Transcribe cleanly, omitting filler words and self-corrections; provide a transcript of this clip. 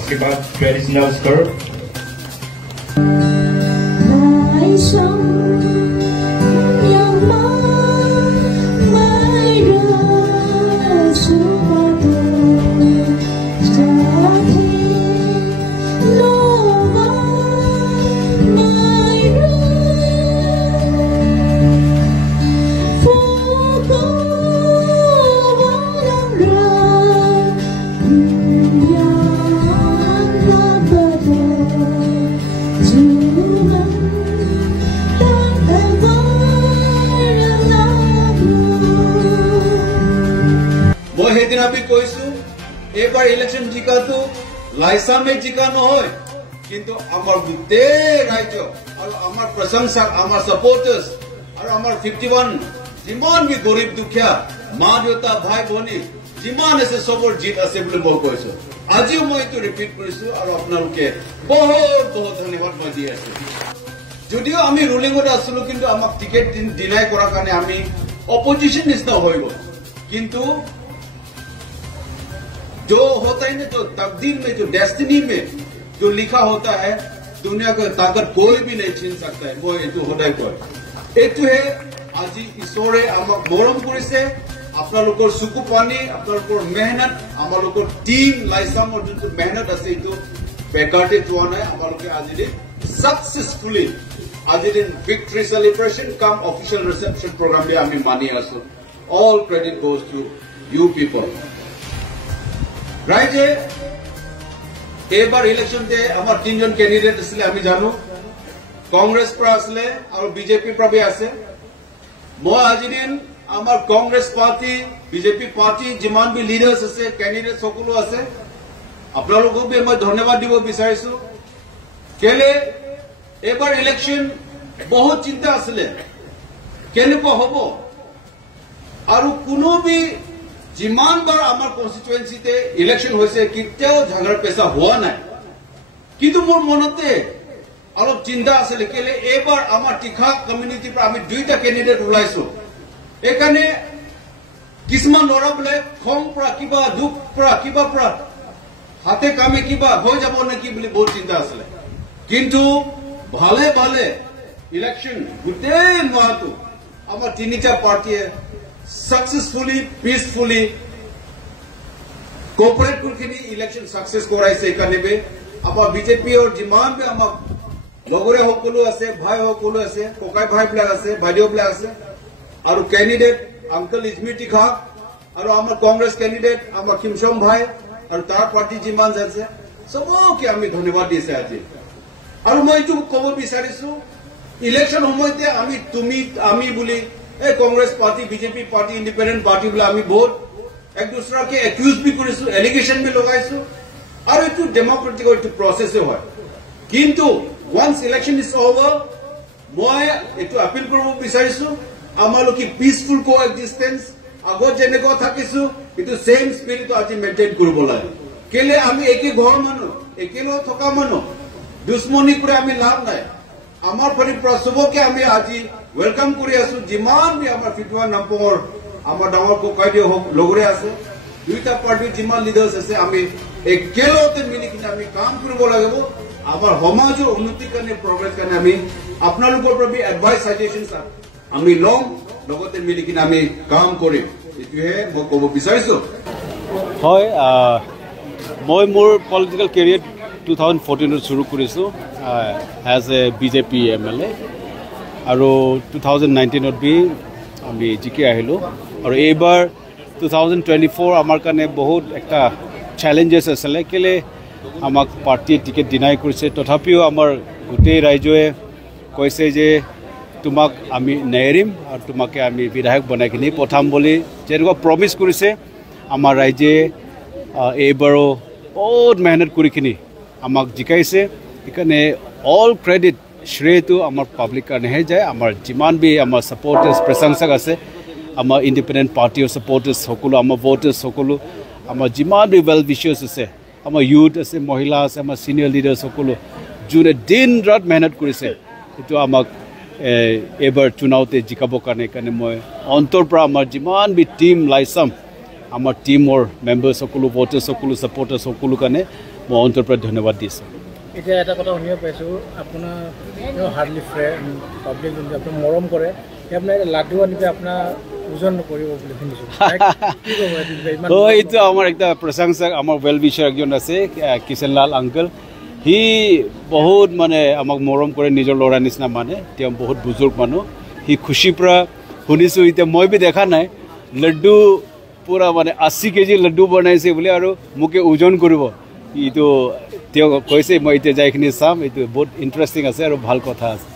उसके बाद traditional skirt সেইদিনা আমি কৈছো এবাৰ ইলেকশ্যন জিকাটো লাইসা মে জিকা নহয় কিন্তু আমাৰ গোটেই ৰাজ্য আৰু আমাৰ প্ৰশংসা আমাৰ সাপোৰ্টাৰ্স আৰু আমাৰ 51 যিমান বি গৰীব দুখীয়া মা দেউতা ভাই ভনী যিমান আছে সবৰ জিত আছে বুলি মই কৈছো আজিও মই এইটো ৰিপিট কৰিছো আৰু আপোনালোকে বহুত বহুত ধন্যবাদ মই দি আছো যদিও আমি ৰুলিঙত আছিলো কিন্তু আমাক টিকেট ডিনাই কৰাৰ কাৰণে আমি অপজিশন নিচিনা হৈ গ'ল কিন্তু जो होता है ना जो तकदीर में जो डेस्टिनी में जो लिखा होता है दुनिया का ताकत कोई भी नहीं छीन सकता है वो ये होता है कोई आज ईश्वरे आमक मरम करिसे आपनालोकर सुकु पानी आपनालोकर मेहनत आमालोकर टीम लाइसामर जो मेहनत আছে এটো বেকারতে যোৱা নাই আমালোকে আজি দিন সাকসেসফুলি আজি দিন victory celebration cum official reception programme দিয়ে আমি মানি আছো all credit goes to you people রাইজে এবার ইলেকশন দে আমার তিনজন ক্যান্ডিডেট আসলে আমি জানো কংগ্রেস পৰা আসলে আৰ বিজেপি পৰা বি আছে মই আজি দিন আমার কংগ্রেস পার্টি বিজেপি পার্টি যিমান বি লিডার্স আছে ক্যান্ডিডেট সকলো আছে আপোনালোকক বি মই ধন্যবাদ দিব বিচাৰিছো কেলে এবাৰ ইলেকশন বহুত চিন্তা আসলে কেনেকুৱা হ'ব আৰু কোনো বি যিমান বাৰ আমাৰ কনস্টিটুৱেন্সিতে ইলেকশন হৈছে কেতিয়াও ঝগড়া পেছা হোৱা নাই কিন্তু মোৰ মনতে অলপ চিন্তা আছিল কেলে এবাৰ আমাৰ টিখা কমিউনিটিৰ পৰা আমি দুইটা ক্যান্ডিডেট ওলাইছো এখানে কিছুমান ল'ৰা বলে খং পৰা কিবা দুখ পৰা কিবা পৰা হাতে কামে কিবা হৈ যাব নেকি বুলি বহুত চিন্তা আছিল কিন্তু ভালে ভালে ইলেকশন গোটেই মাহটো আমাৰ তিনিটা পাৰ্টিয়ে सक्सेसफुली पीसफुली कोऑपरेट करके इलेक्शन सक्सेस कराइছে এখানে বে আপা বিজেপি और जिमान बे আমাক লগৰে সকলো আছে ভাই সকলো আছে কোকাই ভাই ব্লাক আছে ভাইও ব্লাক আছে আৰু ক্যান্ডিডেট আঙ্কেল ইজমি টিখা আৰু আমাৰ কংগ্ৰেস ক্যান্ডিডেট আমাৰ কিমশম ভাই আৰু তাৰ পাৰ্টি जिमान আছে সবকে আমি ধন্যবাদ দিছে আজি আৰু মই এইটো ক'ব বিচাৰিছো ইলেকশন সময়তে আমি তুমি আমি বুলি Congress party BJP party independent party बोले आमी बहुत एक दूसरा के एक्यूज भी करिसु एलिगेशन भी लगाइसु और एटू डेमोक्रेटिक एटू प्रोसेस होय किंतु वन्स इलेक्शन इज ओवर মই এটু আপিল কৰিব বিচাৰিছো আমালোকি পিসফুল কোএক্সিস্টেন্স আগত যেনেকৈ থাকিছো এটু সেম স্পিৰিট আজি মেইনটেইন কৰিব লাগে কেলে আমি একি ঘৰ মানুহ একিলো থকা মানুহ দুশ্মনী কৰি আমি লাভ নাই আমাৰ পৰা সবকে আমি আজি ওয়েলকাম কৰি আছো যিমান বি আমাৰ 51 নম্বৰ আমাৰ ডাঙৰ কোকাইদি হোক লগৰে আছে দুইটা পাৰ্টি যিমান লিডাৰ্স আছে আমি একেলগে মিলি কিনে আমি কাম কৰিব লাগিব আমাৰ সমাজৰ উন্নতিৰ কাৰণে প্ৰগ্ৰেছ কাৰণে আমি আপোনালোকৰ পৰা বি এডভাইস সাজেশনস আমি লম লগতে মিলি কিনে আমি কাম কৰিম এটোহে মই ক'ব বিচাৰিছো হয় মই মোৰ পলিটিক্যাল কেৰিয়াৰ 2014 শুৰু কৰিছো as a BJP MLA আৰু 2019 বি আমি জিকি আহিলো আৰু এইবাৰ 2024 আমাৰ কাৰণে বহুত একটা চ্যালেঞ্জেস আছিল কেলে আমাক পাৰ্টি টিকেট ডিনাই কৰিছে তথাপিও আমাৰ গোটেই ৰাইজে কৈছে যে তোমাক আমি নেৰিম আৰু তোমাকে আমি বিধায়ক বনাই কিনি পঠাম বুলি যেনেকুৱা প্ৰমিস কৰিছে আমাৰ ৰাইজে এইবাৰো বহুত মেহনত কৰি কিনি আমাক জিকাইছে এখানে অল ক্ৰেডিট শ্ৰেয়টো আমাৰ পাব্লিক কাৰণেহে যায় আমাৰ যিমান বি আমাৰ সাপোৰ্টাৰ্স প্ৰশংসক আছে আমাৰ ইণ্ডিপেণ্ডেণ্ট পাৰ্টিৰ সাপোৰ্টাৰ্স সকলো আমাৰ ভোটাৰ্স সকলো আমাৰ যিমান বি ৱেল উইচাৰ্স আছে আমাৰ ইউথ আছে মহিলা আছে আমাৰ সিনিয়ৰ লিডাৰ্স সকলো যোনে দিন ৰাত মেহনত কৰিছে এটো আমাক এবাৰ চুনাওতে জিকাবৰ কাৰণে মই অন্তৰ পৰা আমাৰ যিমান বি টিম লাইছাম আমাৰ টিমৰ মেম্বাৰ্স সকলো ভোটাৰ্স সকলো সাপোৰ্টাৰ্স সকলো কাৰণে মই অন্তৰ পৰা ধন্যবাদ দিছোঁ এতিয়া এটা কথা শুনিব পাইছো আপোনাৰ হাৰ্ডলি ফ্ৰেণ্ড পাব্লিক যোনটো আপুনি মৰম কৰে আপোনাৰ লাড্ডু আনিলে আপোনাৰ ওজন কৰিব বুলি শুনিছো কি ক'ব এইটো আমাৰ একটা প্ৰশংসক আমাৰ ৱেল উইচাৰ একজন আছে কিষণলাল আংকল হি বহুত মানে আমাক মৰম কৰে নিজৰ ল'ৰা নিচিনা মানে তেওঁ বহুত বুজুৰ্গ মানুহ হি খুশি পৰা শুনিছো এতিয়া মই বি দেখা নাই লাড্ডু পুৰা মানে 80 কেজি লাড্ডু বনাইছে বুলি আৰু মোকে ওজন কৰিব এইটো তেওঁ কৈছে মই এতিয়া যাইখিনি চাম এইটো বহুত ইণ্টাৰেষ্টিং আছে আৰু ভাল কথা আছে